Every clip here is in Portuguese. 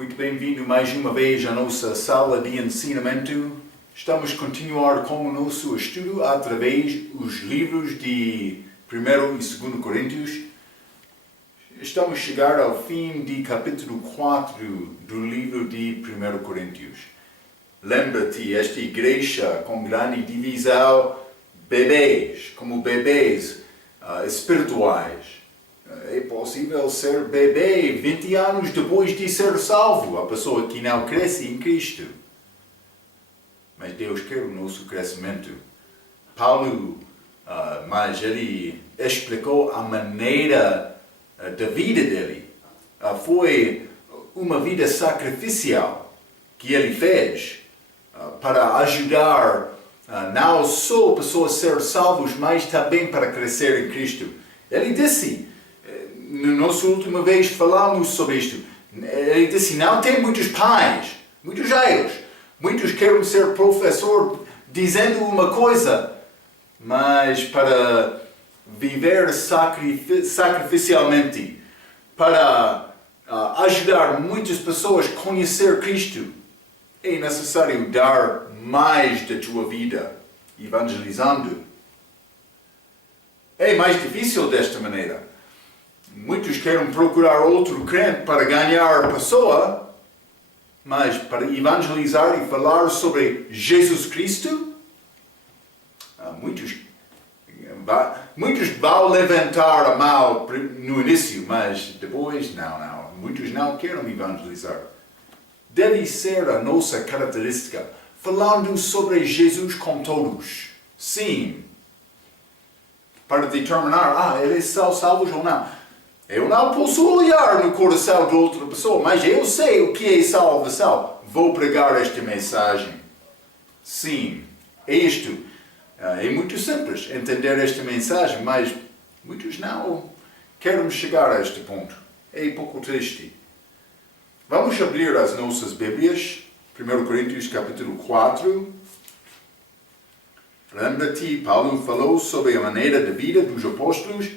Muito bem-vindo mais uma vez à nossa sala de ensinamento. Estamos a continuar com o nosso estudo através dos livros de 1 e 2 Coríntios. Estamos a chegar ao fim de capítulo 4 do livro de 1 Coríntios. Lembra-te, esta igreja com grande divisão, como bebês espirituais. É possível ser bebê 20 anos depois de ser salvo, a pessoa que não cresce em Cristo. Mas Deus quer o nosso crescimento. Paulo, mas ele explicou a maneira da vida dele. Foi uma vida sacrificial que ele fez para ajudar não só pessoas a ser salvos, mas também para crescer em Cristo. Ele disse, na nossa última vez falamos sobre isto, ele disse, não tem muitos pais, muitos jairus, muitos querem ser professor dizendo uma coisa, mas para viver sacrificialmente, para ajudar muitas pessoas a conhecer Cristo, é necessário dar mais da tua vida evangelizando. É mais difícil desta maneira. Muitos querem procurar outro crente para ganhar a pessoa, mas para evangelizar e falar sobre Jesus Cristo, muitos vão levantar a mão no início, mas depois não. Muitos não querem evangelizar. Deve ser a nossa característica, falando sobre Jesus com todos. Sim. Para determinar, eles são salvos ou não. Eu não posso olhar no coração de outra pessoa, mas eu sei o que é salvação. Vou pregar esta mensagem. Sim, é isto. É muito simples entender esta mensagem, mas muitos não querem chegar a este ponto. É um pouco triste. Vamos abrir as nossas Bíblias. 1 Coríntios capítulo 4. Lembra-te, Paulo falou sobre a maneira de vida dos apóstolos.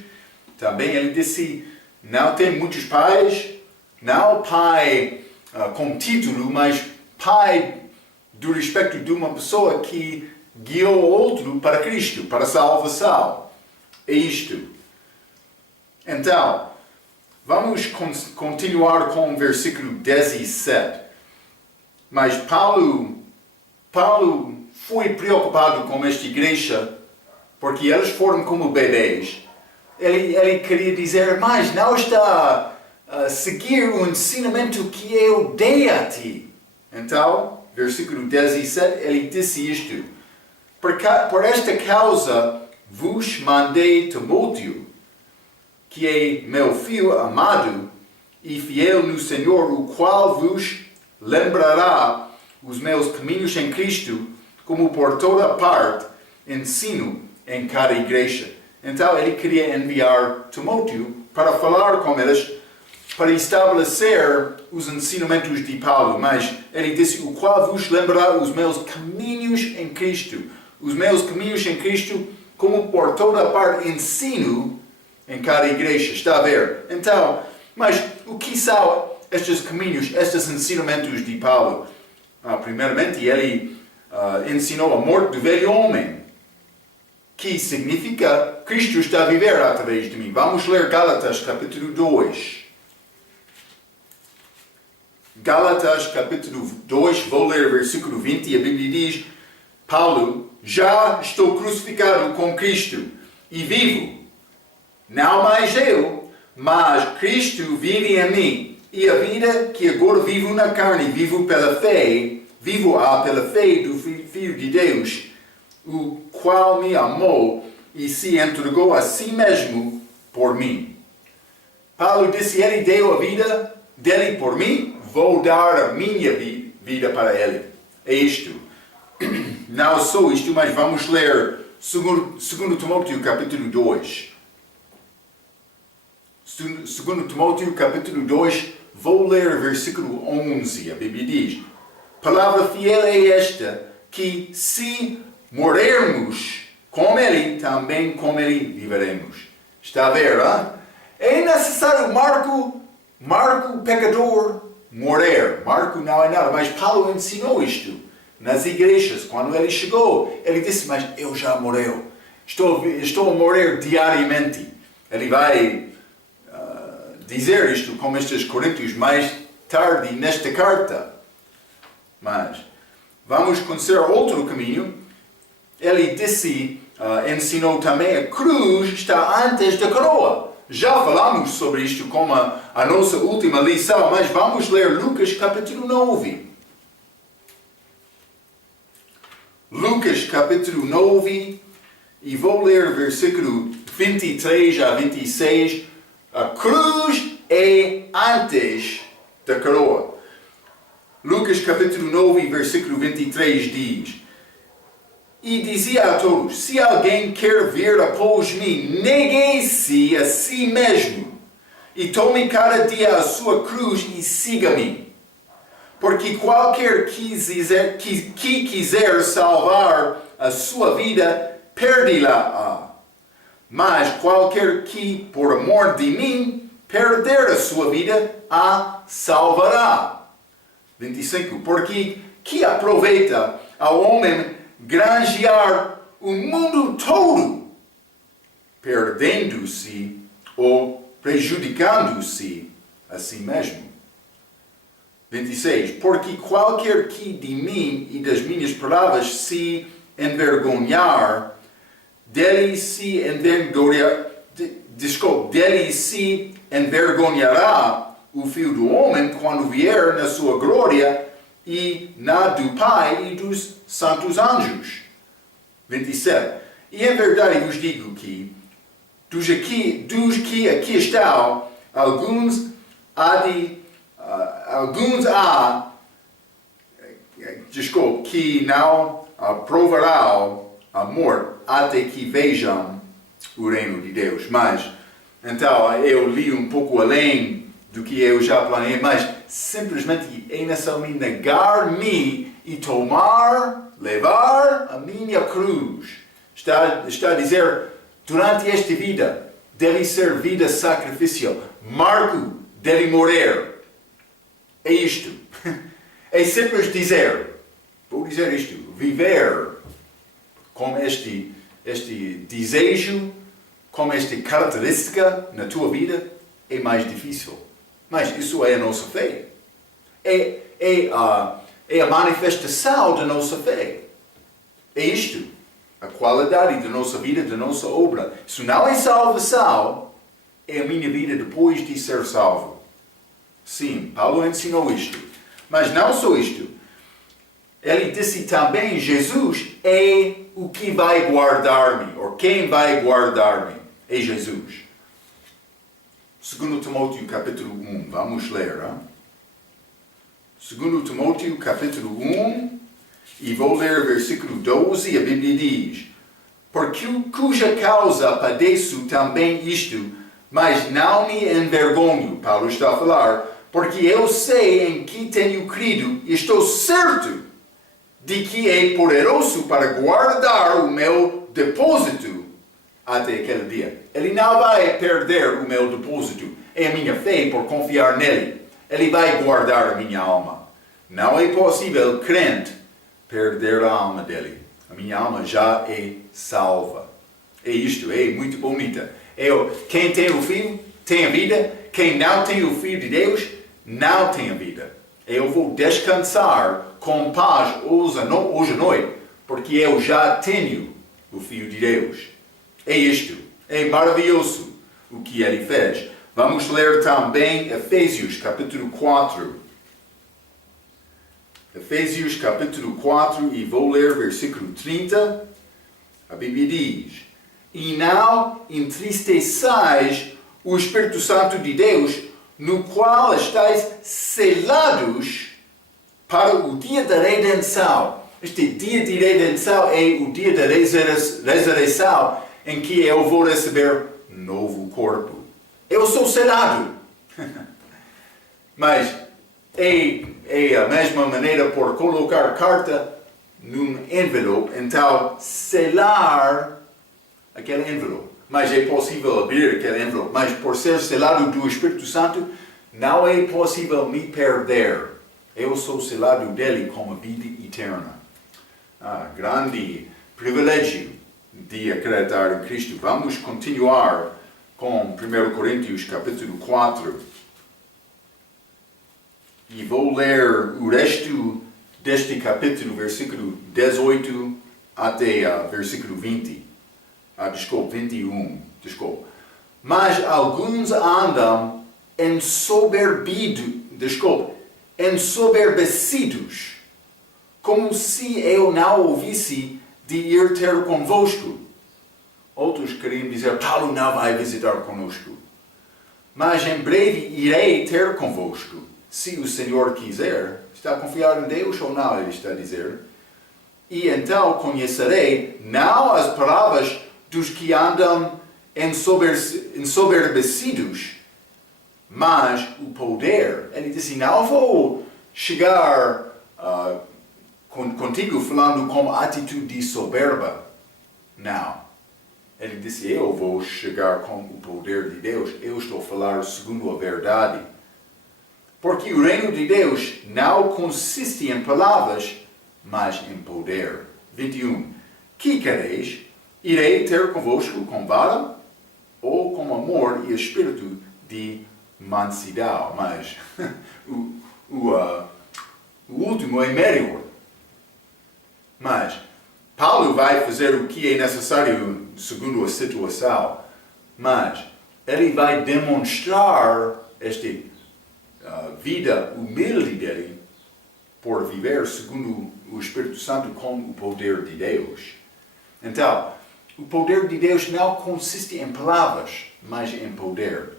Também ele disse, não tem muitos pais, não pai com título, mas pai do respeito de uma pessoa que guiou outro para Cristo, para a salvação. É isto. Então, vamos continuar com o versículo 17. Mas Paulo foi preocupado com esta igreja, porque eles foram como bebês. Ele queria dizer, mas não está a seguir o ensinamento que eu dei a ti. Então, versículo 17, ele disse isto. Por esta causa vos mandei Timóteo, que é meu filho amado e fiel no Senhor, o qual vos lembrará os meus caminhos em Cristo, como por toda parte ensino em cada igreja. Então ele queria enviar Timóteo para falar com eles, para estabelecer os ensinamentos de Paulo. Mas ele disse, o qual vos lembrará os meus caminhos em Cristo. Os meus caminhos em Cristo, como por toda parte ensino em cada igreja. Está a ver? Então, mas o que são estes caminhos, estes ensinamentos de Paulo? Primeiramente, ele ensinou a morte do velho homem, que significa Cristo está a viver através de mim. Vamos ler Gálatas capítulo 2. Gálatas capítulo 2, vou ler o versículo 20, e a Bíblia diz, Paulo, já estou crucificado com Cristo e vivo. Não mais eu, mas Cristo vive em mim. E a vida que agora vivo na carne, vivo pela fé do Filho de Deus, o qual me amou e se entregou a si mesmo por mim. Paulo disse, ele deu a vida dele por mim, vou dar a minha vida para ele. É isto. Não só isto, mas vamos ler 2 Timóteo capítulo 2. 2 Timóteo capítulo 2, vou ler o versículo 11. A Bíblia diz, palavra fiel é esta, que se morrermos com ele, também com ele viveremos. Está a ver, hein? É necessário Marco pecador, morrer. Marco não é nada, mas Paulo ensinou isto nas igrejas. Quando ele chegou, ele disse, mas eu já morreu. Estou a morrer diariamente. Ele vai dizer isto com estes coríntios mais tarde nesta carta. Mas vamos conhecer outro caminho. Ele disse, ensinou também, a cruz está antes da coroa. Já falamos sobre isto como a nossa última lição, mas vamos ler Lucas capítulo 9. Lucas capítulo 9, e vou ler versículo 23 a 26. A cruz é antes da coroa. Lucas capítulo 9, versículo 23 diz: E dizia a todos, se alguém quer vir após mim, negue-se a si mesmo, e tome cada dia a sua cruz e siga-me. Porque qualquer que quiser salvar a sua vida, perde-la-á. Mas qualquer que, por amor de mim, perder a sua vida, a salvará. 25. Porque que aproveita ao homem granjear o mundo todo, perdendo-se ou prejudicando-se a si mesmo. 26. Porque qualquer que de mim e das minhas palavras se envergonhar, dele se envergonhará o Filho do Homem quando vier na sua glória e na do Pai e dos santos anjos. 27. E em verdade vos digo que dos que aqui estão, alguns que não provarão a morte até que vejam o reino de Deus. Mas, então, eu li um pouco além do que eu já planeei, mas simplesmente é necessário negar-me e levar a minha cruz. Está a dizer, durante esta vida, deve ser vida sacrificial. Marco deve morrer. É isto. É simples dizer, vou dizer isto, viver com este desejo, com esta característica na tua vida é mais difícil. Mas isso é a nossa fé. É a manifestação da nossa fé. É isto. A qualidade da nossa vida, da nossa obra. Isso não é salvação, é a minha vida depois de ser salvo. Sim, Paulo ensinou isto. Mas não só isto. Ele disse também, Jesus é o que vai guardar-me, ou quem vai guardar-me, é Jesus. 2 Timóteo capítulo 1, vamos ler. 2 Timóteo capítulo 1, e vou ler versículo 12, a Bíblia diz: Por cuja causa padeço também isto, mas não me envergonho, Paulo está a falar, porque eu sei em que tenho crido e estou certo de que é poderoso para guardar o meu depósito até aquele dia. Ele não vai perder o meu depósito. É a minha fé por confiar nele. Ele vai guardar a minha alma. Não é possível crente perder a alma dele. A minha alma já é salva. É isto, é muito bonita. Quem tem o Filho tem a vida. Quem não tem o Filho de Deus não tem a vida. Eu vou descansar com paz hoje à noite, porque eu já tenho o Filho de Deus. É isto. É maravilhoso o que ele fez. Vamos ler também Efésios capítulo 4. Efésios capítulo 4, e vou ler versículo 30. A Bíblia diz: E não entristeçais o Espírito Santo de Deus, no qual estáis selados para o dia da redenção. Este dia de redenção é o dia da ressurreição, em que eu vou receber novo corpo. Eu sou selado. Mas é a mesma maneira por colocar carta num envelope, então selar aquele envelope. Mas é possível abrir aquele envelope. Mas por ser selado do Espírito Santo, não é possível me perder. Eu sou selado dele com a vida eterna. Grande privilégio de acreditar em Cristo. Vamos continuar com 1 Coríntios capítulo 4. E vou ler o resto deste capítulo, versículo 18 até versículo 20. 21. Mas alguns andam ensoberbecidos, como se eu não ouvisse de ir ter convosco. Outros queriam dizer, Paulo não vai visitar conosco. Mas em breve irei ter convosco, se o Senhor quiser. Está a confiar em Deus ou não, ele está a dizer. E então conhecerei não as palavras dos que andam ensoberbecidos, mas o poder. Ele disse, não vou chegar contigo falando com atitude de soberba. Não. Ele disse, eu vou chegar com o poder de Deus. Eu estou a falar segundo a verdade. Porque o reino de Deus não consiste em palavras, mas em poder. 21. Que quereis? Irei ter convosco com vara ou com amor e espírito de mansidão. Mas o último é melhor. Mas Paulo vai fazer o que é necessário segundo a situação. Mas ele vai demonstrar esta vida humilde dele por viver segundo o Espírito Santo com o poder de Deus. Então, o poder de Deus não consiste em palavras, mas em poder.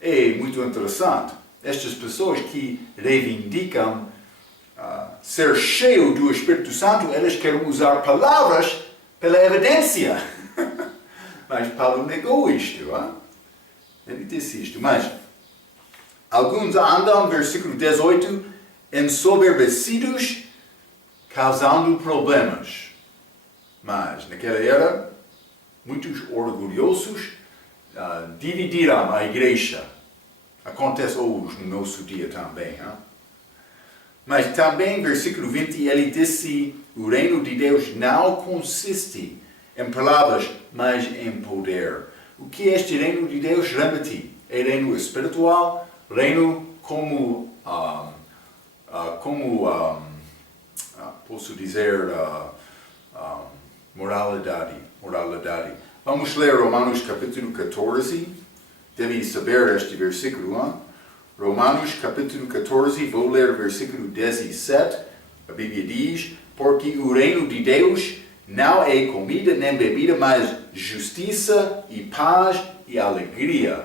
É muito interessante. Estas pessoas que reivindicam ser cheio do Espírito Santo, elas querem usar palavras pela evidência. Mas Paulo negou isto. Ele disse isto. Mas alguns andam, versículo 18, ensoberbecidos, causando problemas. Mas naquela era, muitos orgulhosos dividiram a igreja. Acontece hoje no nosso dia também. Mas também, versículo 20, ele disse, o reino de Deus não consiste em palavras, mas em poder. O que é este reino de Deus? Remete. É reino espiritual, reino como posso dizer, moralidade. Vamos ler Romanos capítulo 14. Deve saber este versículo. Romanos capítulo 14, vou ler versículo 17. A Bíblia diz, porque o reino de Deus não é comida nem bebida, mas justiça e paz e alegria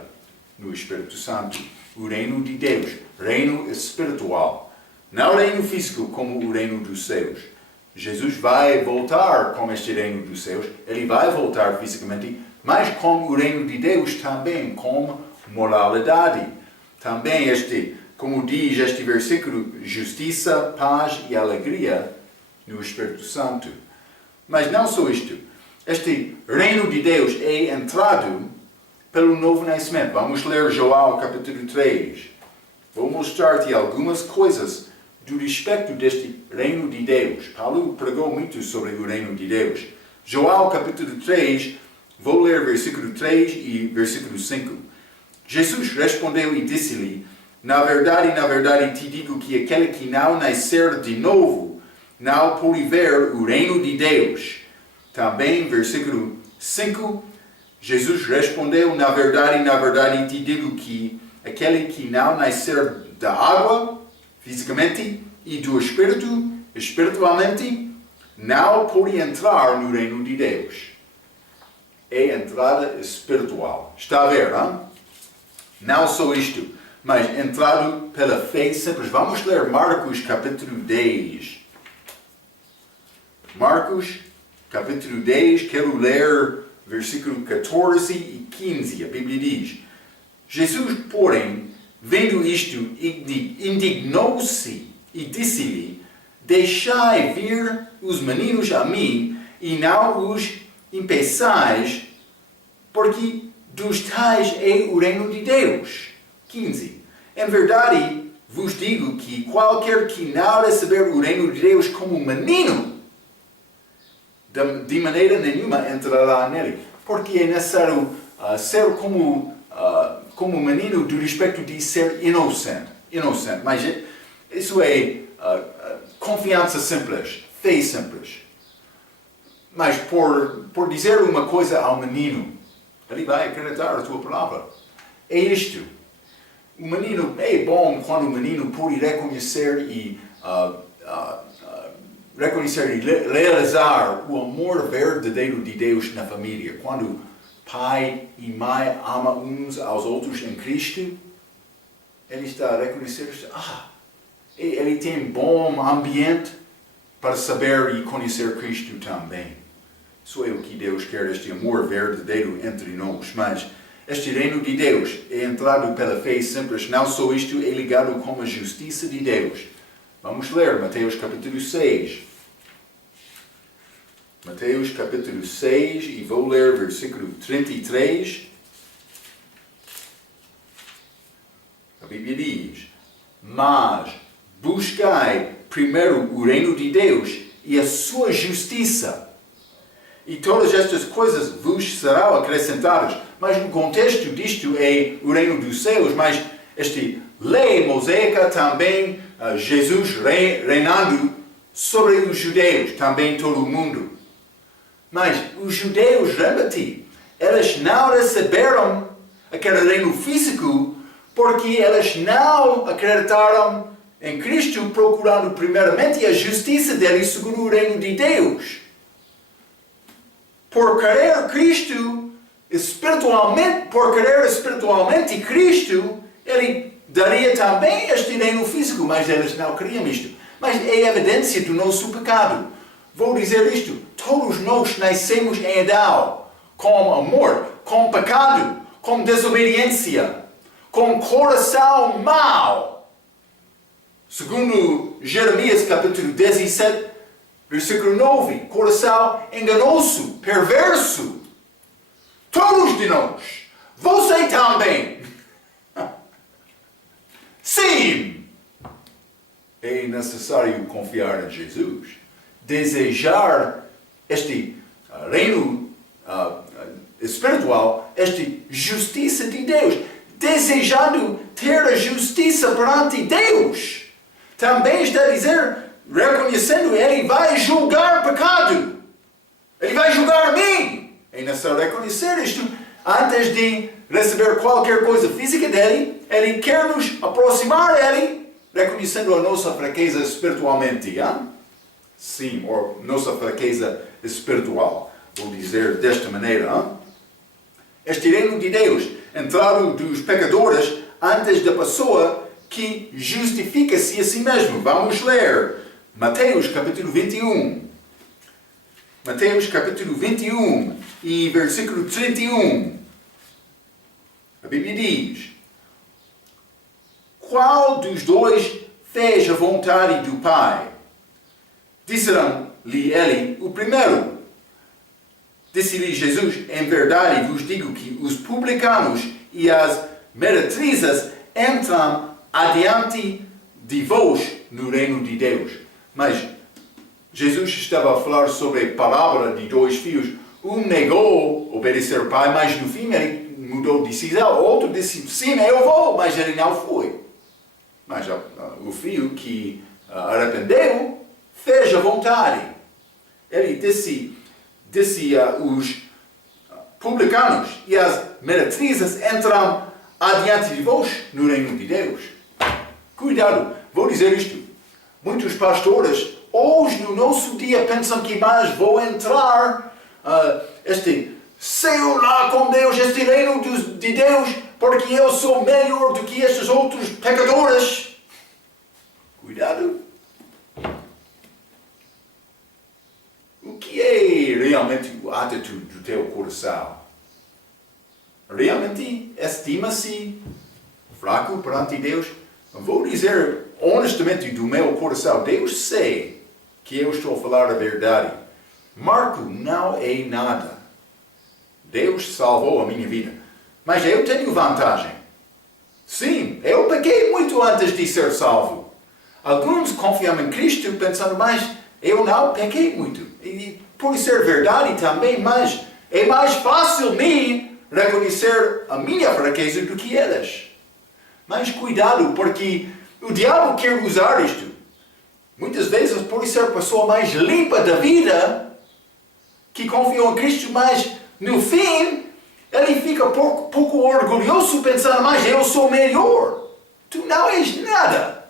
no Espírito Santo. O reino de Deus, reino espiritual. Não reino físico como o reino dos céus. Jesus vai voltar com este reino dos céus. Ele vai voltar fisicamente, mas com o reino de Deus também, com moralidade. Também como diz este versículo, justiça, paz e alegria no Espírito Santo. Mas não só isto. Este reino de Deus é entrado pelo novo nascimento. Vamos ler João capítulo 3. Vou mostrar-te algumas coisas do respeito deste reino de Deus. Paulo pregou muito sobre o reino de Deus. João capítulo 3, vou ler versículo 3 e versículo 5. Jesus respondeu e disse-lhe, na verdade te digo que aquele que não nascer de novo não pode ver o reino de Deus. Também, versículo 5, Jesus respondeu, na verdade te digo que aquele que não nascer da água, fisicamente, e do Espírito, espiritualmente, não pode entrar no reino de Deus. É entrada espiritual. Está a ver, não? Não só isto, mas entrado pela fé simples. Vamos ler Marcos capítulo 10. Marcos capítulo 10, quero ler versículo 14 e 15. A Bíblia diz, Jesus, porém, vendo isto, indignou-se e disse-lhe, deixai vir os meninos a mim e não os impeçais, porque dos tais é o reino de Deus. 15. Em verdade, vos digo que qualquer que não receber o reino de Deus como menino, de maneira nenhuma entrará nele. Porque é necessário ser como menino do respeito de ser inocente. Mas isso é confiança simples, fé simples. Mas por dizer uma coisa ao menino, ele vai acreditar a tua palavra. É isto. O menino, é bom quando o menino pode reconhecer e realizar o amor verdadeiro de Deus na família. Quando pai e mãe amam uns aos outros em Cristo, ele está a reconhecer, ele tem bom ambiente para saber e conhecer Cristo também. Isso é o que Deus quer, este amor verdadeiro entre nós. Mas este reino de Deus é entrado pela fé simples. Não só isto, é ligado com a justiça de Deus. Vamos ler Mateus capítulo 6. Mateus capítulo 6 e vou ler versículo 33. A Bíblia diz: mas buscai primeiro o reino de Deus e a sua justiça, e todas estas coisas vos serão acrescentadas. Mas no contexto disto é o reino dos céus, mas esta lei mosaica também, Jesus reinando sobre os judeus, também todo o mundo. Mas os judeus, lembra-te, eles não receberam aquele reino físico porque eles não acreditaram em Cristo, procurando primeiramente a justiça dele segundo o reino de Deus. Por querer espiritualmente Cristo, ele daria também este reino físico, mas eles não queriam isto. Mas é evidência do nosso pecado. Vou dizer isto, todos nós nascemos em Adão, com amor, com pecado, com desobediência, com coração mau. Segundo Jeremias capítulo 17, versículo 9, coração enganoso, perverso. Todos de nós. Você também. Sim. É necessário confiar em Jesus. Desejar este reino espiritual, esta justiça de Deus. Desejando ter a justiça perante Deus. Também está a dizer, reconhecendo, ele vai julgar pecado. Ele vai julgar mim. É necessário reconhecer isto. Antes de receber qualquer coisa física dele, ele quer nos aproximar dele, reconhecendo a nossa fraqueza espiritualmente. Sim, ou nossa fraqueza espiritual. Vou dizer desta maneira. Este reino de Deus, entrado dos pecadores antes da pessoa que justifica-se a si mesmo. Vamos ler Mateus capítulo 21. Mateus capítulo 21 e versículo 31. A Bíblia diz: qual dos dois fez a vontade do Pai? Disseram-lhe ele, o primeiro. Disse-lhe Jesus, em verdade vos digo que os publicanos e as meretrizes entram adiante de vós no reino de Deus. Mas Jesus estava a falar sobre a parábola de dois filhos. Um negou obedecer ao pai, mas no fim ele mudou de decisão. O outro disse, sim, eu vou, mas ele não foi. Mas o filho que arrependeu fez a vontade. Ele disse os publicanos e as meretrizes entram adiante de vós no reino de Deus. Cuidado, vou dizer isto. Muitos pastores hoje no nosso dia pensam que mais vou entrar este céu lá com Deus, este reino de Deus, porque eu sou melhor do que estes outros pecadores. Cuidado. O que é realmente a atitude do teu coração? Realmente estima-se fraco perante Deus? Vou dizer honestamente do meu coração, Deus sei que eu estou a falar a verdade. Marco não é nada. Deus salvou a minha vida. Mas eu tenho vantagem. Sim, eu pequei muito antes de ser salvo. Alguns confiam em Cristo pensando, mas eu não pequei muito. E pode ser verdade também, mas é mais fácil me reconhecer a minha fraqueza do que eles. Mas cuidado, porque o diabo quer usar isto. Muitas vezes pode ser a pessoa mais limpa da vida, que confiou em Cristo, mas no fim, ele fica pouco orgulhoso pensando, mas eu sou melhor. Tu não és nada.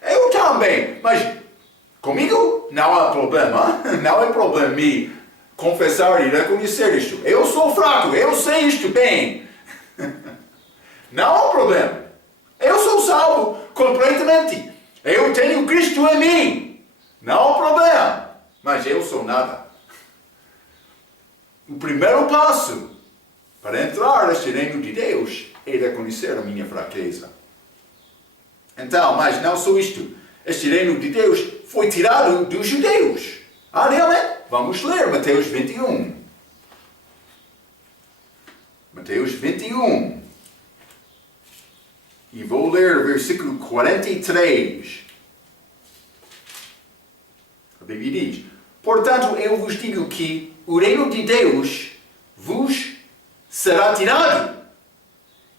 Eu também, mas comigo não há problema. Não é problema me confessar e reconhecer isto. Eu sou fraco, eu sei isto bem. Não há problema. Eu sou salvo completamente. Eu tenho Cristo em mim. Não há problema. Mas eu sou nada. O primeiro passo para entrar neste reino de Deus é reconhecer a minha fraqueza. Então, mas não só isto. Este reino de Deus foi tirado dos judeus. Realmente? Vamos ler Mateus 21. Mateus 21. E vou ler versículo 43. A Bíblia diz: portanto, eu vos digo que o reino de Deus vos será tirado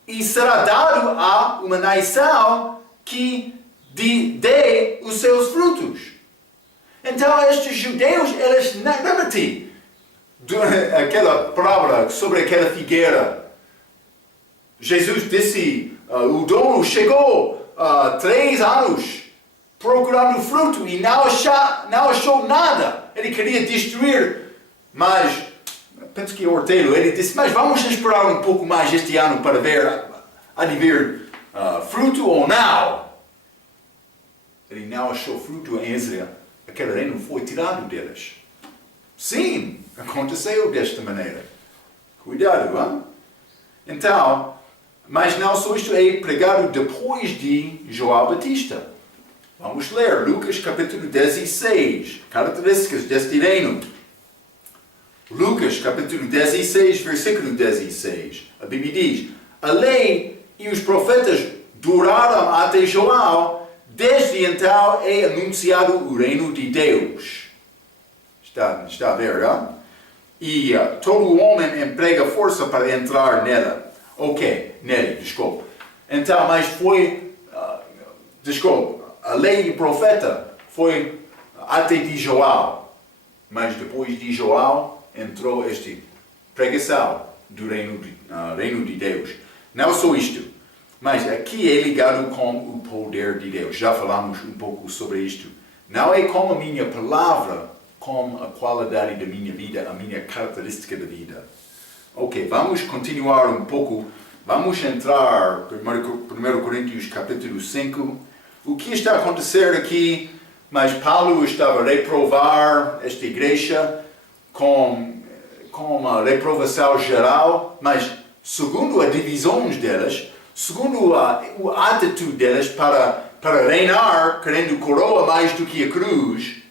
e será dado a uma nação que dê os seus frutos. Então, estes judeus, eles, lembra-te aquela palavra sobre aquela figueira. Jesus disse, o dono chegou 3 anos procurando fruto e não achou nada. Ele queria destruir, mas penso que é o horteiro. Ele disse, mas vamos esperar um pouco mais este ano para ver há de vir fruto ou não. Ele não achou fruto em Israel. Aquele reino foi tirado deles. Sim, aconteceu desta maneira. Cuidado, hein? Então, mas não só isto é pregado depois de João Batista. Vamos ler Lucas capítulo 16, características deste reino. Lucas capítulo 16, versículo 16. A Bíblia diz: a lei e os profetas duraram até João. Desde então é anunciado o reino de Deus. Está a ver, não? E todo homem emprega força para entrar nela. Desculpa. Então, mas foi, a lei e o profeta foi até de João. Mas depois de João entrou esta pregação do reino de Deus. Não só isto. Mas aqui é ligado com o poder de Deus. Já falamos um pouco sobre isto. Não é com a minha palavra, com a qualidade da minha vida, a minha característica da vida. Vamos continuar um pouco. Vamos entrar em 1 Coríntios capítulo 5. O que está a acontecer aqui? Mas Paulo estava a reprovar esta igreja com uma reprovação geral, mas segundo as divisões delas, segundo a atitude deles para reinar, querendo coroa mais do que a cruz.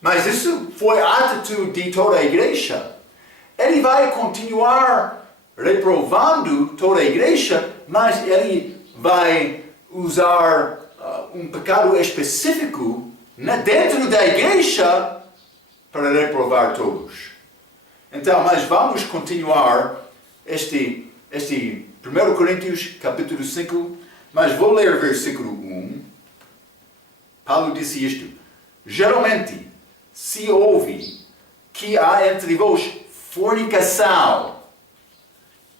Mas isso foi a atitude de toda a igreja. Ele vai continuar reprovando toda a igreja, mas ele vai usar um pecado específico dentro da igreja para reprovar todos. Então, mas vamos continuar este 1 Coríntios capítulo 5, mas vou ler versículo 1. Paulo disse isto: geralmente se ouve que há entre vós fornicação,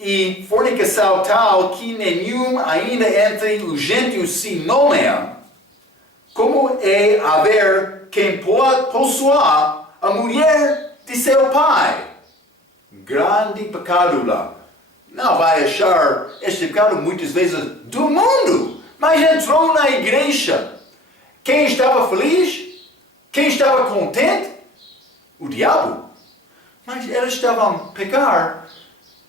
e fornicação tal que nenhum ainda entre os gentios se nomeia, como é haver quem possua a mulher de seu pai. Grande pecado lá. Não vai achar este pecado muitas vezes do mundo, mas entrou na igreja. Quem estava feliz? Quem estava contente? O diabo. Mas eles estavam a pecar.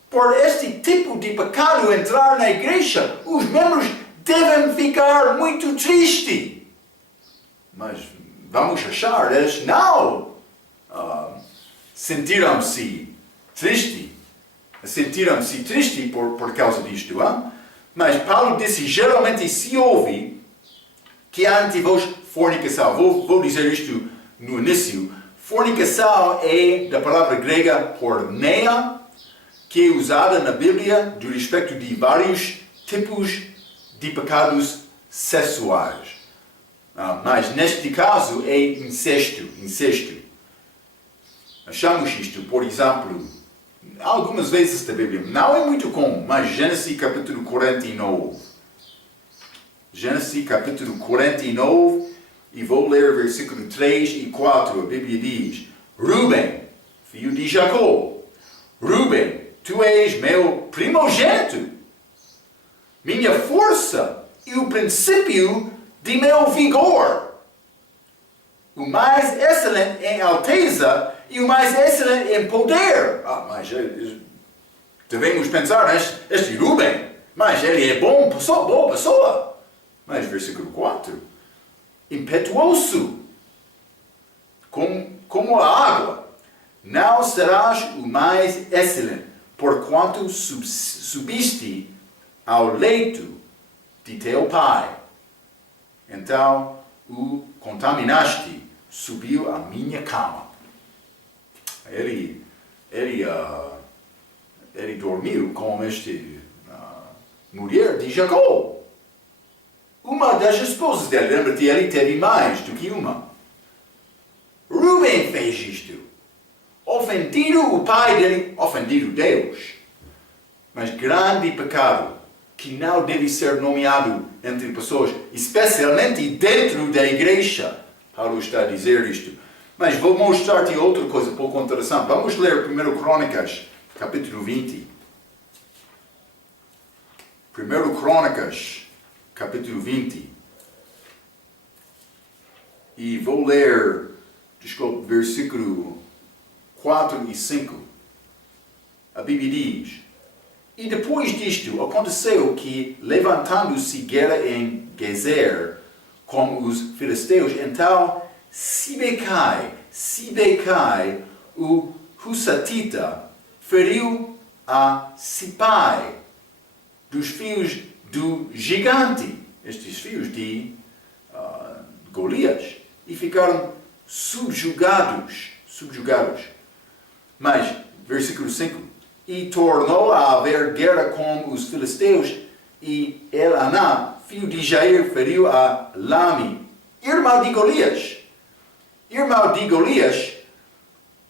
Por este tipo de pecado entrar na igreja, os membros devem ficar muito tristes. Mas vamos achar, eles não sentiram-se tristes. Sentiram-se tristes por causa disto. Hein? Mas Paulo disse, geralmente se ouve que há entre vós fornicação. Vou dizer isto no início. Fornicação é da palavra grega porneia, que é usada na Bíblia do respeito de vários tipos de pecados sexuais. Mas neste caso é incesto. Achamos isto, por exemplo, algumas vezes da Bíblia. Não é muito comum, mas Gênesis capítulo 49. Gênesis capítulo 49, e vou ler versículo 3 e 4. A Bíblia diz: Rúben, filho de Jacó, Rúben, tu és meu primogênito, minha força e o princípio de meu vigor, o mais excelente em alteza e o mais excelente em poder. Mas devemos pensar, este Rúben, mas ele é boa pessoa. Mas versículo 4, impetuoso, como a água, não serás o mais excelente, porquanto subiste ao leito de teu pai. Então o contaminaste, subiu à minha cama. Ele dormiu com este mulher de Jacó. Uma das esposas dele, lembra-te, ele teve mais do que uma. Rúben fez isto. Ofendido o pai dele, ofendido Deus. Mas grande pecado que não deve ser nomeado entre pessoas, especialmente dentro da igreja. Paulo está a dizer isto. Mas vou mostrar-te outra coisa pouco interessante. Vamos ler 1 Crônicas, capítulo 20. 1 Crônicas, capítulo 20. E vou ler, versículo 4 e 5. A Bíblia diz: E depois disto aconteceu que, levantando-se guerra em Gezer com os filisteus, então Sibecai, o Husatita, feriu a Sipai, dos filhos do gigante, estes filhos de Golias, e ficaram subjugados. Mas, versículo 5, e tornou a haver guerra com os filisteus, e Elhaná, filho de Jair, feriu a Lami, irmão de Golias.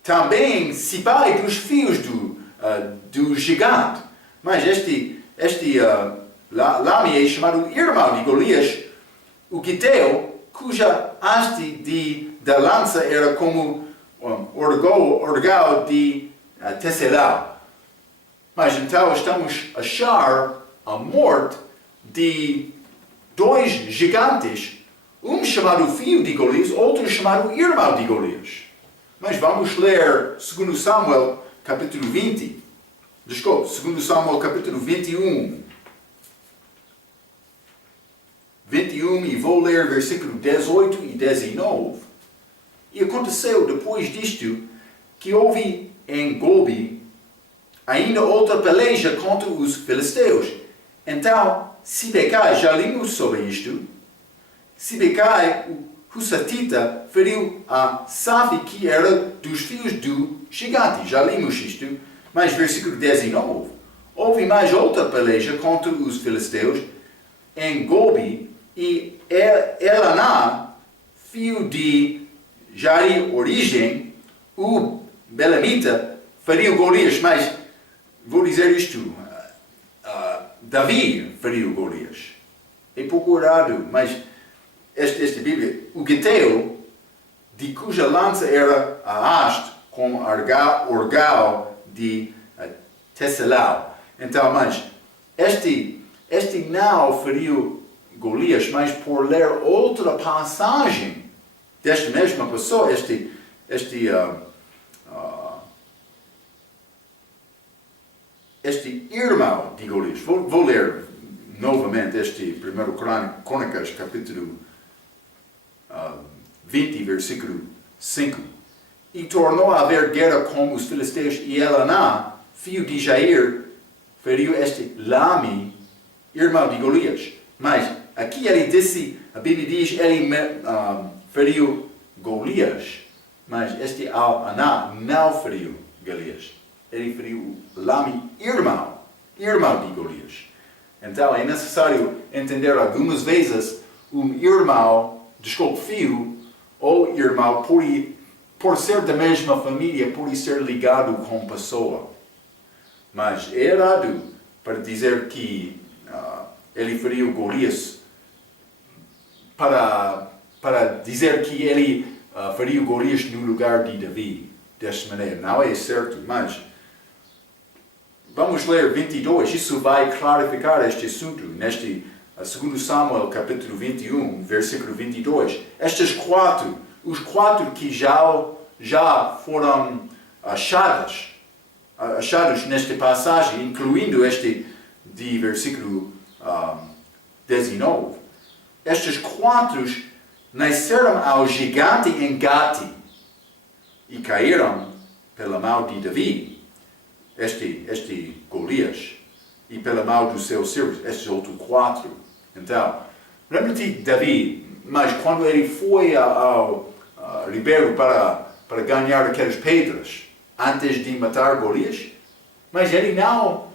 Também Sipai dos filhos do gigante. Mas Lami é chamado irmão de Golias, o Giteu, cuja haste da lança era como orgal de Tesselá. Mas então estamos a achar a morte de dois gigantes, um chamado filho de Golias, outro chamado irmão de Golias. Mas vamos ler 2 Samuel capítulo 20. Desculpe, 2 Samuel capítulo 21. 21, e vou ler versículo 18 e 19. E aconteceu depois disto que houve em Gobi ainda outra peleja contra os filisteus. Então Sibecai, já lemos sobre isto, Sibecai, o Husatita, feriu a Safi, que era dos filhos do gigante. Já lemos isto, mas versículo 19. Houve mais outra peleja contra os filisteus em Gobi, e Elhaná, filho de Jair, origem, o Belemita, feriu Golias. Mas vou dizer isto, Davi feriu Golias. É pouco raro, mas esta Bíblia, o Giteu, de cuja lança era a haste com orgal de Tesselá. Então, mas este não feriu Golias, mas por ler outra passagem desta mesma pessoa, este irmão de Golias. Vou ler novamente este 1 Crônicas, capítulo 20, versículo 5. E tornou a haver guerra com os filisteus, e Elhaná, filho de Jair, feriu este Lami, irmão de Golias. Mas aqui ele disse, a Bíblia diz, ele feriu Golias. Mas este Aná não feriu Golias. Ele feriu Lami, irmão de Golias. Então é necessário entender algumas vezes filho ou irmão, por ser da mesma família, pode ser ligado com pessoa. Mas é errado para dizer que ele feriu Golias para dizer que ele feriu Golias no lugar de Davi. Desta maneira, não é certo, mas vamos ler 22, isso vai clarificar este assunto, neste 2 Samuel capítulo 21, versículo 22. Os quatro que já foram achados nesta passagem, incluindo este de versículo 19. Estes 4 nasceram ao gigante em Gati e caíram pela mão de Davi, este Golias, e pela mão dos seus servos, estes outros 4. Então, lembra-te de Davi, mas quando ele foi ao ribeiro para ganhar aquelas pedras, antes de matar Golias, mas ele não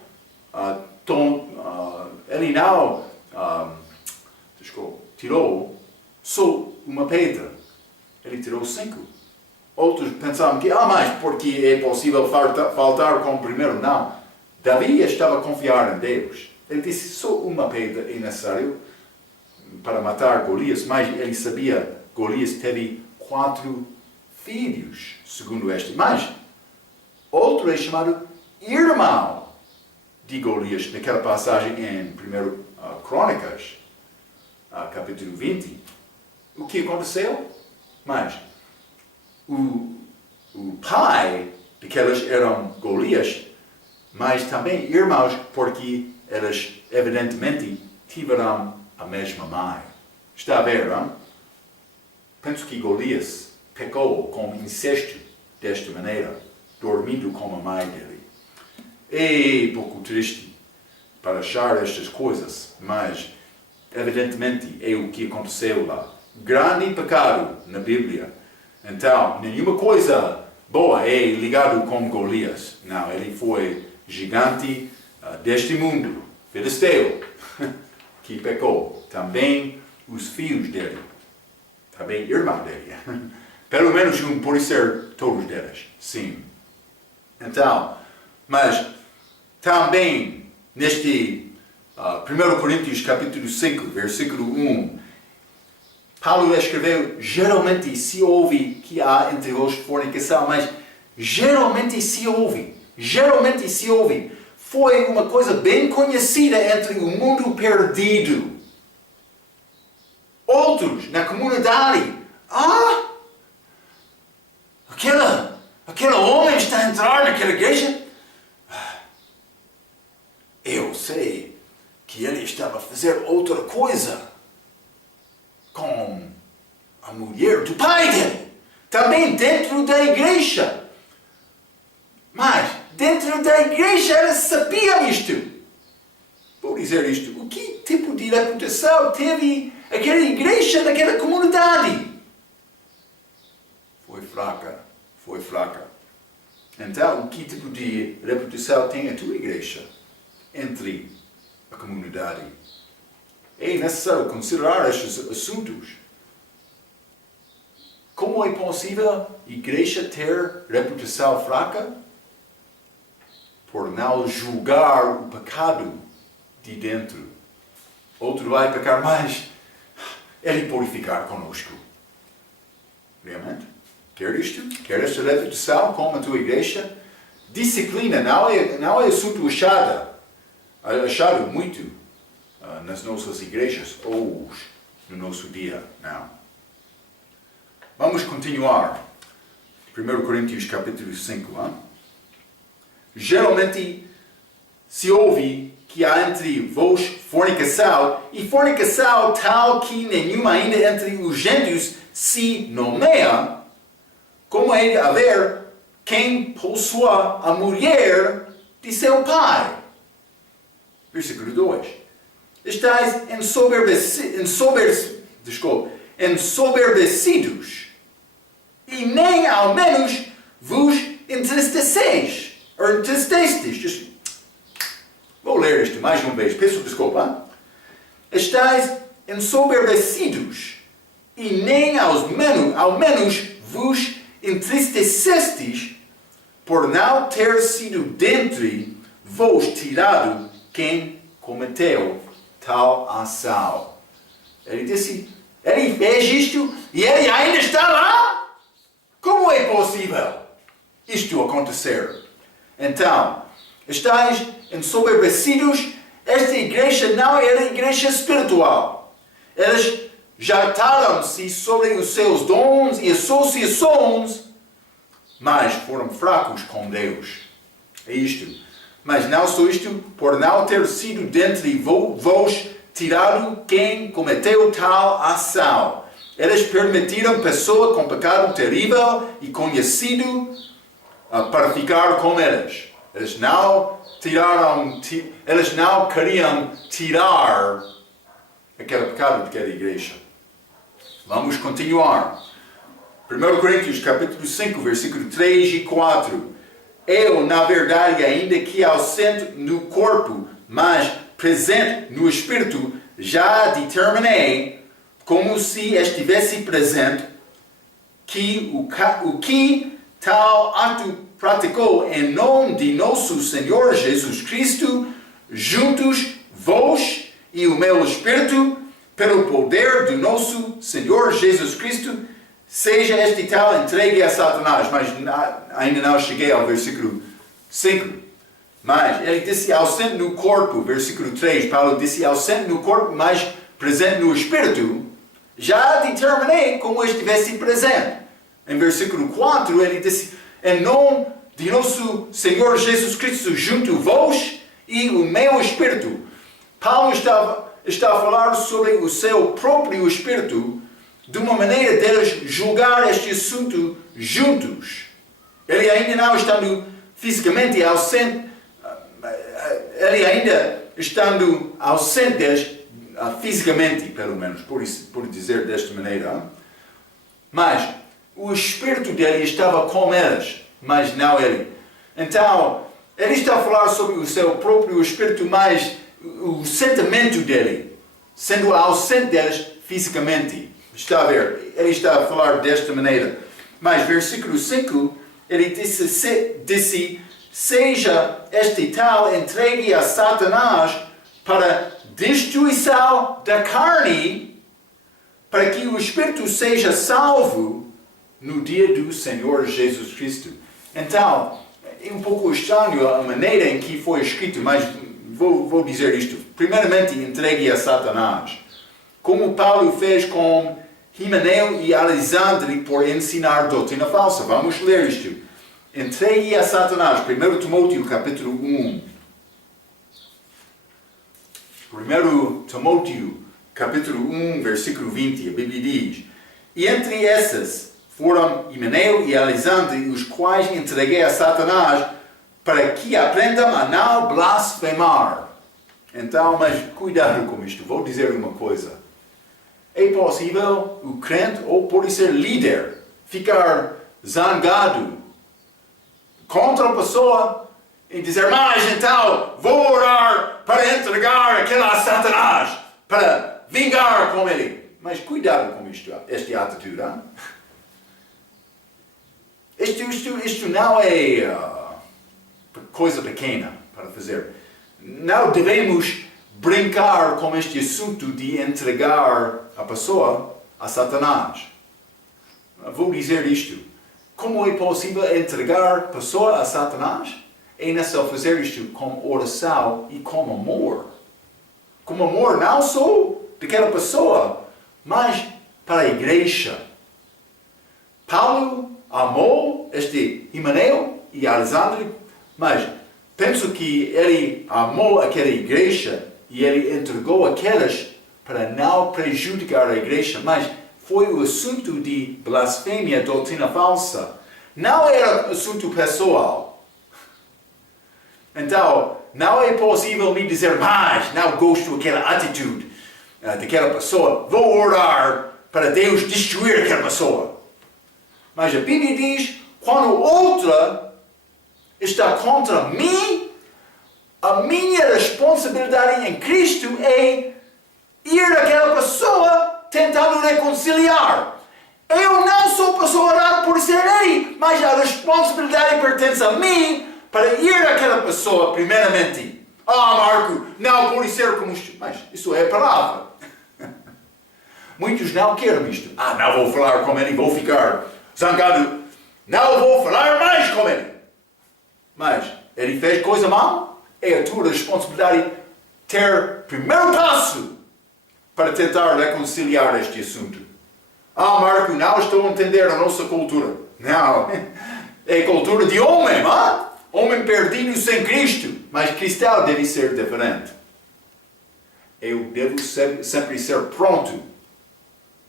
tirou só uma pedra, ele tirou 5. Outros pensavam que, mas porque é possível faltar com o primeiro. Não. Davi estava a confiar em Deus. Ele disse, só uma pedra é necessário para matar Golias, mas ele sabia que Golias teve 4 filhos, segundo este. Mas, outro é chamado irmão de Golias, naquela passagem em 1 Crônicas, capítulo 20. O que aconteceu? Mas o pai daquelas eram Golias, mas também irmãos, porque elas evidentemente tiveram a mesma mãe. Está a ver, não? Penso que Golias pecou com incesto desta maneira, dormindo com a mãe dele. É pouco triste para achar estas coisas, mas evidentemente é o que aconteceu lá. Grande pecado na Bíblia. Então, nenhuma coisa boa é ligado com Golias. Não, ele foi gigante deste mundo, filisteu, que pecou. Também os filhos dele, também irmão dele. Pelo menos um, por ser todos deles, sim. Então, mas também neste 1 Coríntios capítulo 5, versículo 1, Paulo escreveu, geralmente se ouve que há entre vós fornicação, mas geralmente se ouve. Foi uma coisa bem conhecida entre o mundo perdido. Outros na comunidade, aquele homem está a entrar naquela igreja. Eu sei que ele estava a fazer outra coisa com a mulher do pai dele, também dentro da igreja. Mas dentro da igreja ela sabia isto. Vou dizer isto, o que tipo de reputação teve aquela igreja naquela comunidade? Foi fraca. Então, o que tipo de reputação tem a tua igreja entre a comunidade? É necessário considerar estes assuntos. Como é possível a igreja ter reputação fraca? Por não julgar o pecado de dentro. Outro vai pecar mais. Ele pode ficar conosco. Realmente? Quer isto? Quer esta reputação como a tua igreja? Disciplina não é assunto achado muito nas nossas igrejas ou no nosso dia, não. Vamos continuar. 1 Coríntios capítulo 5. Geralmente se ouve que há entre vós fornicação, e fornicação tal que nenhuma ainda entre os gentios se nomeia, como é de haver quem possua a mulher de seu pai. Versículo 2. estáis ensoberbecidos, e nem ao menos vos entristeceis, ou entristestes. Vou ler isto mais uma vez, peço desculpa. Estáis ensoberbecidos, e nem ao menos vos entristecestes, por não ter sido dentre vos tirado quem cometeu tal ação. Ele disse, ele fez isto e ele ainda está lá? Como é possível isto acontecer? Então, estáis ensoberbecidos. Esta igreja não era igreja espiritual. Eles jactaram-se sobre os seus dons e associações, mas foram fracos com Deus. É isto. Mas não só isto, por não ter sido dentre vós tirado quem cometeu tal ação. Eles permitiram pessoa com pecado terrível e conhecido para ficar com eles. Eles não queriam tirar aquele pecado daquela igreja. Vamos continuar. 1 Coríntios capítulo 5, versículo 3 e 4. Eu, na verdade, ainda que ausente no corpo, mas presente no espírito, já determinei, como se estivesse presente, que o que tal ato praticou em nome de nosso Senhor Jesus Cristo, juntos vós e o meu espírito, pelo poder do nosso Senhor Jesus Cristo, seja este tal entregue a Satanás. Mas ainda não cheguei ao versículo 5. Mas ele disse ausente no corpo, versículo 3. Paulo disse ausente no corpo, mas presente no espírito. Já determinei como estivesse presente. Em versículo 4 ele disse, em nome de nosso Senhor Jesus Cristo, junto vós e o meu espírito. Paulo está a falar sobre o seu próprio espírito, de uma maneira deles julgar este assunto juntos. Ele ainda não estando fisicamente ausente, ele ainda estando ausente deles, fisicamente, pelo menos, por dizer desta maneira. Mas o espírito dele estava com eles, mas não ele. Então, ele está a falar sobre o seu próprio espírito, mas o sentimento dele, sendo ausente deles fisicamente. Está a ver? Ele está a falar desta maneira. Mas versículo 5, ele disse, seja este tal entregue a Satanás para destruição da carne, para que o espírito seja salvo no dia do Senhor Jesus Cristo. Então, é um pouco estranho a maneira em que foi escrito, mas vou dizer isto. Primeiramente, entregue a Satanás. Como Paulo fez com Himeneu e Alexandre por ensinar doutrina falsa. Vamos ler isto. Entregue a Satanás. 1 Timóteo capítulo 1. 1 Timóteo capítulo 1, versículo 20. A Bíblia diz, e entre essas foram Himeneu e Alexandre, os quais entreguei a Satanás, para que aprendam a não blasfemar. Então, mas cuidado com isto. Vou dizer uma coisa. É possível o crente, ou pode ser líder, ficar zangado contra a pessoa e dizer, mas então vou orar para entregar aquele a Satanás, para vingar com ele. Mas cuidado com isto, esta atitude. Hein? Isto não é coisa pequena para fazer. Não devemos brincar com este assunto de entregar a pessoa a Satanás. Vou dizer isto. Como é possível entregar a pessoa a Satanás? É necessário fazer isto com oração e com amor. Com amor não só daquela pessoa, mas para a igreja. Paulo amou este Himeneu e Alexandre, mas penso que ele amou aquela igreja e ele entregou aquelas para não prejudicar a igreja, mas foi o assunto de blasfêmia, doutrina falsa. Não era assunto pessoal. Então, não é possível me dizer mais, não gosto daquela atitude daquela pessoa, vou orar para Deus destruir aquela pessoa. Mas a Bíblia diz, quando outra está contra mim, a minha responsabilidade em Cristo é ir àquela pessoa tentando reconciliar. Eu não sou pessoa orada por ser ele, mas a responsabilidade pertence a mim para ir àquela pessoa primeiramente. Marco, não pode ser como isto. Mas isso é a palavra. Muitos não querem isto. Não vou falar com ele, vou ficar zangado. Não vou falar mais com ele. Mas ele fez coisa mal? É a tua responsabilidade ter primeiro passo para tentar reconciliar este assunto. Marco, não estou a entender a nossa cultura. Não, é cultura de homem, homem perdido sem Cristo. Mas cristão deve ser diferente. Eu devo sempre ser pronto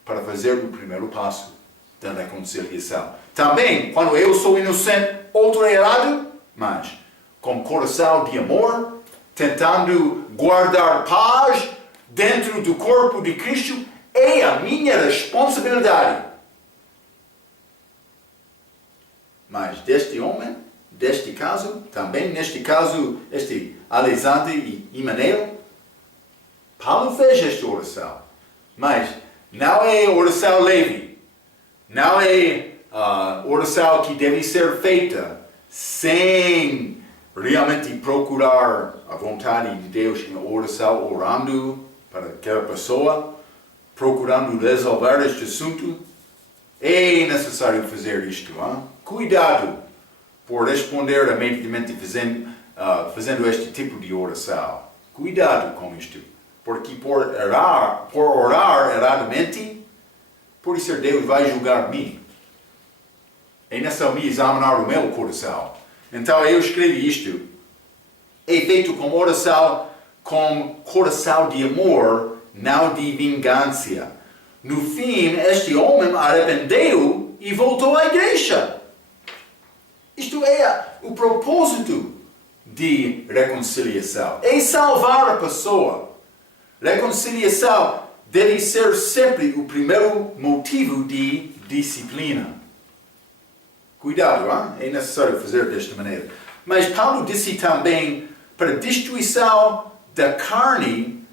para fazer o primeiro passo da reconciliação. Também, quando eu sou inocente, outro é errado, mas com coração de amor, tentando guardar paz dentro do corpo de Cristo, é a minha responsabilidade. Mas deste homem, deste caso, também neste caso, este Alexandre e Himeneu, Paulo fez esta oração. Mas não é oração leve. Não é oração que deve ser feita sem realmente procurar a vontade de Deus em oração, orando para aquela pessoa, procurando resolver este assunto. É necessário fazer isto. Cuidado por responder imediatamente fazendo este tipo de oração. Cuidado com isto. Porque por orar erradamente, por isso Deus vai julgar-me. É necessário me examinar o meu coração. Então eu escrevi isto. É feito com oração, com coração de amor, não de vingança. No fim, este homem arrependeu e voltou à igreja. Isto é o propósito de reconciliação. É salvar a pessoa. Reconciliação deve ser sempre o primeiro motivo de disciplina. Cuidado, é necessário fazer desta maneira. Mas Paulo disse também para destruição da carne,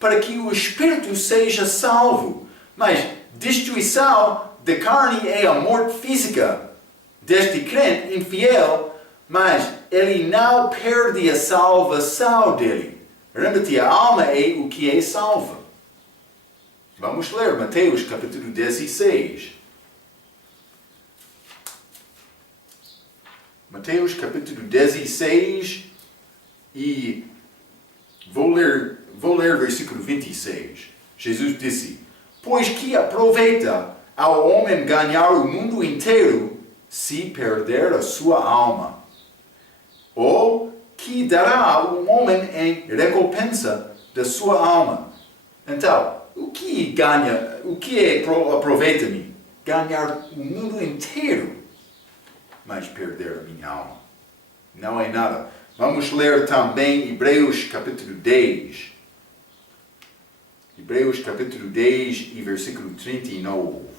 para que o espírito seja salvo. Mas destruição da carne é a morte física deste crente infiel, mas ele não perde a salvação dele. Lembra-te, a alma é o que é salva. Vamos ler Mateus capítulo 16. Mateus capítulo 16 e vou ler versículo 26. Jesus disse: pois que aproveita ao homem ganhar o mundo inteiro se perder a sua alma? Ou que dará o homem em recompensa da sua alma? Então, o que aproveita-me? Ganhar o mundo inteiro, mas perder a minha alma. Não é nada. Vamos ler também Hebreus capítulo 10. Hebreus capítulo 10 e versículo 39.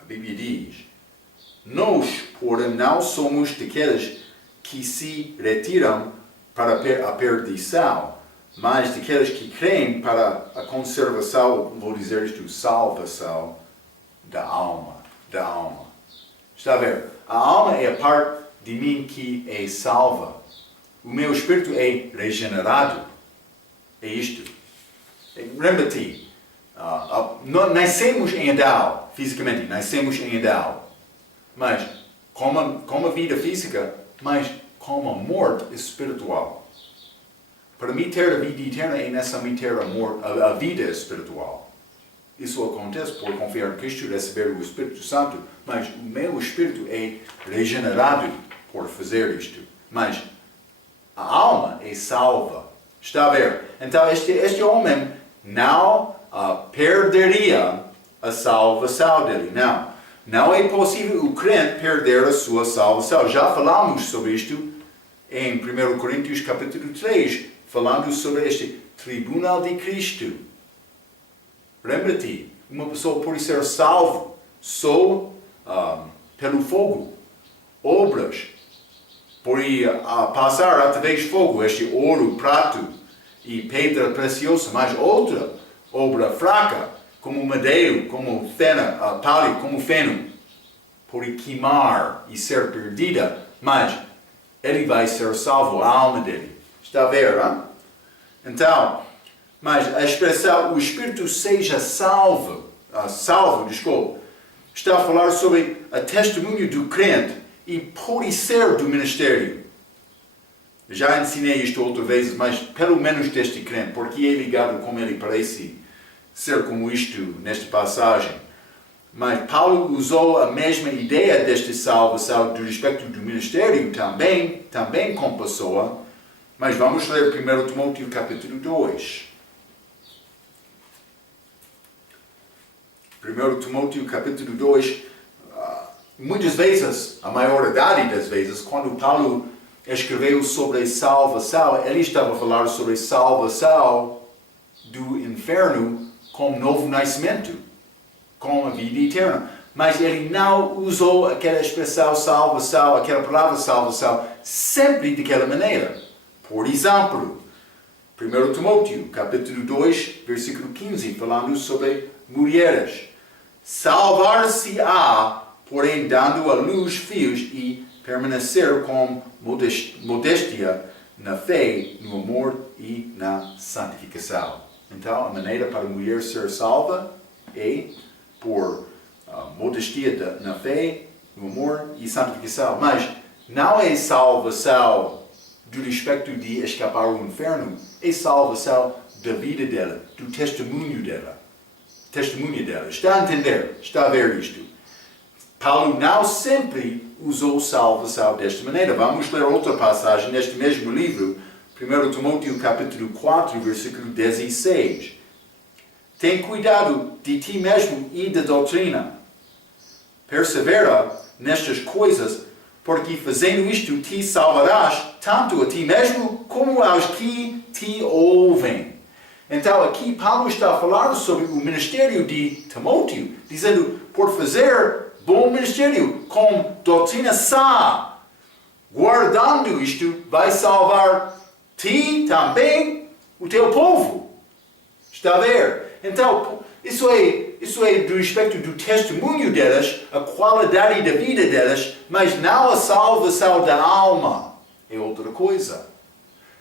A Bíblia diz: nós, porém, não somos daqueles que se retiram para a perdição, mas daqueles que creem para a conservação, vou dizer isto, salvação da alma. Está a ver? A alma é a parte de mim que é salva. O meu espírito é regenerado. É isto. Lembra-te, nascemos em Adão, fisicamente, nascemos em Adão. Mas com a vida física, mas com a morte espiritual. Para mim ter a vida eterna é necessário ter a vida espiritual. Isso acontece por confiar em Cristo e receber o Espírito Santo, mas o meu espírito é regenerado por fazer isto. Mas a alma é salva. Está a ver? Então este homem não perderia a salvação dele, não. não é possível o crente perder a sua salvação. Já falamos sobre isto em 1 Coríntios capítulo 3, falando sobre este tribunal de Cristo. Lembra-te, uma pessoa pode ser salva só pelo fogo. Obras pode passar através de fogo, este ouro, prato e pedra preciosa, mas outra obra fraca, como madeiro, como palha, como feno, pode queimar e ser perdida, mas ele vai ser salvo, a alma dele. Está a ver, não? Então, mas a expressão o Espírito seja salvo, está a falar sobre a testemunho do crente e pode ser do ministério. Já ensinei isto outra vez, mas pelo menos deste crente, porque é ligado como ele parece ser como isto nesta passagem. Mas Paulo usou a mesma ideia desta salvação do respeito do ministério também com pessoa. Mas vamos ler 1 Timóteo capítulo 2. 1 Timóteo capítulo 2, muitas vezes, a maioridade das vezes, quando Paulo escreveu sobre salvação, ele estava a falar sobre salvação do inferno com novo nascimento, com a vida eterna. Mas ele não usou aquela expressão salvação, aquela palavra salvação, sempre daquela maneira. Por exemplo, 1 Timóteo, capítulo 2, versículo 15, falando sobre mulheres. Salvar-se-á, porém dando à luz filhos e permanecer com modéstia na fé, no amor e na santificação. Então, a maneira para a mulher ser salva é por modéstia na fé, no amor e santificação. Mas não é salvação do respeito de escapar ao inferno, é salvação da vida dela, do testemunho dela. Está a entender? Está a ver isto? Paulo não sempre usou salvação desta maneira. Vamos ler outra passagem neste mesmo livro, 1 Timóteo capítulo 4, versículo 16. Tem cuidado de ti mesmo e da doutrina. Persevera nestas coisas, porque fazendo isto te salvarás tanto a ti mesmo como aos que te ouvem. Então aqui Paulo está a falar sobre o ministério de Timóteo, dizendo, por fazer bom ministério com doutrina sã, guardando isto, vai salvar ti também, o teu povo. Está a ver? Então, isso é do respeito do testemunho delas, a qualidade da vida delas, mas não a salvação da alma. É outra coisa.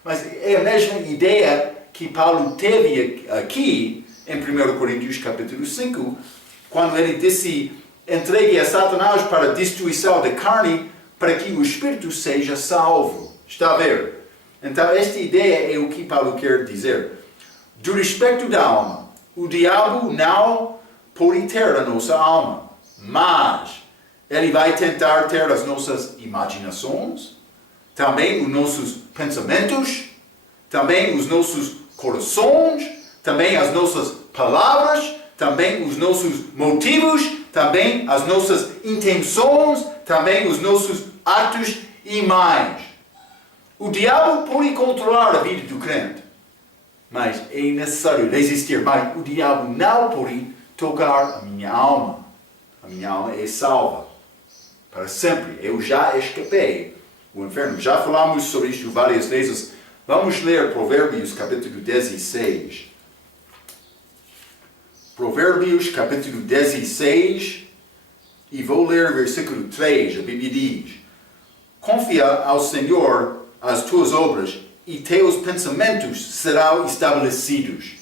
Mas é a mesma ideia que Paulo teve aqui em 1 Coríntios capítulo 5, quando ele disse, entregue a Satanás para a destruição da carne, para que o Espírito seja salvo. Está a ver? Então, esta ideia é o que Paulo quer dizer. Do respeito da alma, o diabo não pode ter a nossa alma, mas ele vai tentar ter as nossas imaginações, também os nossos pensamentos, também os nossos corações, também as nossas palavras, também os nossos motivos, também as nossas intenções, também os nossos atos e mais. O diabo pode controlar a vida do crente, mas é necessário resistir. Mas o diabo não pode tocar a minha alma. A minha alma é salva para sempre. Eu já escapei o inferno. Já falamos sobre isto várias vezes. Vamos ler Provérbios capítulo 16. Provérbios capítulo 16 e vou ler versículo 3. A Bíblia diz: confia ao Senhor as tuas obras e teus pensamentos serão estabelecidos.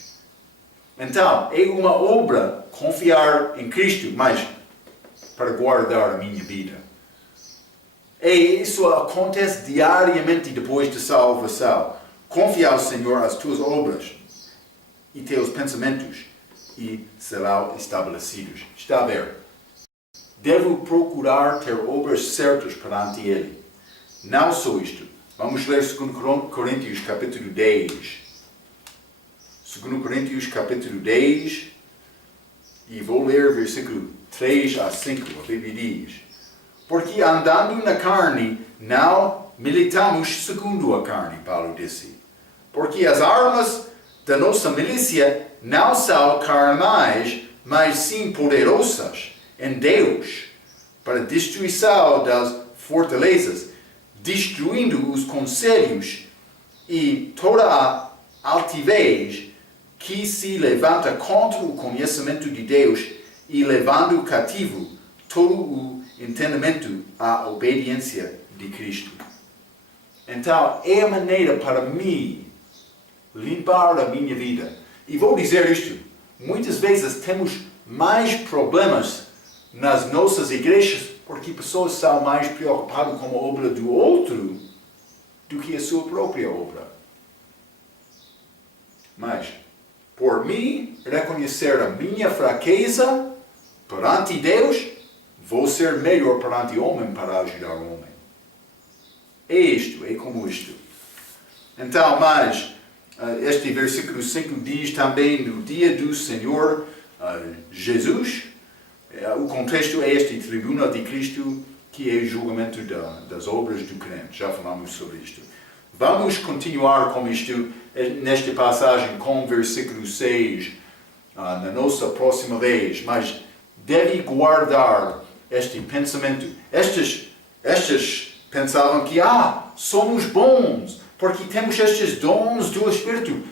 Então, é uma obra confiar em Cristo, mas para guardar a minha vida. E isso acontece diariamente depois da salvação. Confia ao Senhor as tuas obras e teus pensamentos e serão estabelecidos. Está a ver? Devo procurar ter obras certas perante Ele. Não só isto. Vamos ler 2 Coríntios capítulo 10. 2 Coríntios capítulo 10 e vou ler versículo 3 a 5, a Bíblia diz: porque andando na carne, não militamos segundo a carne, Paulo disse. Porque as armas da nossa milícia não são carnais, mas sim poderosas em Deus, para a destruição das fortalezas, destruindo os conselhos e toda a altivez que se levanta contra o conhecimento de Deus e levando cativo todo o entendimento à obediência de Cristo. Então, é a maneira para mim limpar a minha vida. E vou dizer isto, muitas vezes temos mais problemas nas nossas igrejas porque pessoas são mais preocupadas com a obra do outro do que a sua própria obra. Mas, por mim, reconhecer a minha fraqueza perante Deus, vou ser melhor perante o homem para ajudar o homem. É isto, é como isto. Então, mas, este versículo 5 diz também no dia do Senhor Jesus. O contexto é este tribunal de Cristo, que é o julgamento das obras do crente. Já falamos sobre isto. Vamos continuar com isto, nesta passagem, com o versículo 6, na nossa próxima vez. Mas deve guardar este pensamento. Estes pensavam que, somos bons, porque temos estes dons do Espírito.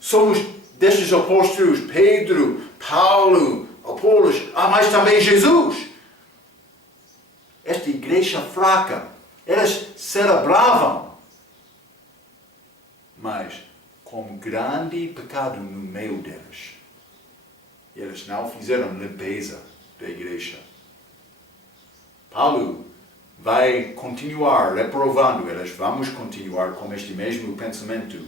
Somos destes apóstolos, Pedro, Paulo, Apolos, mas também Jesus. Esta igreja fraca, elas celebravam, mas com grande pecado no meio delas. Eles não fizeram limpeza da igreja. Paulo vai continuar reprovando elas. Vamos continuar com este mesmo pensamento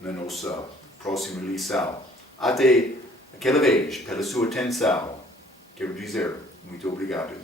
na nossa próxima lição. Até aquela vez, pela sua atenção, quero dizer muito obrigado.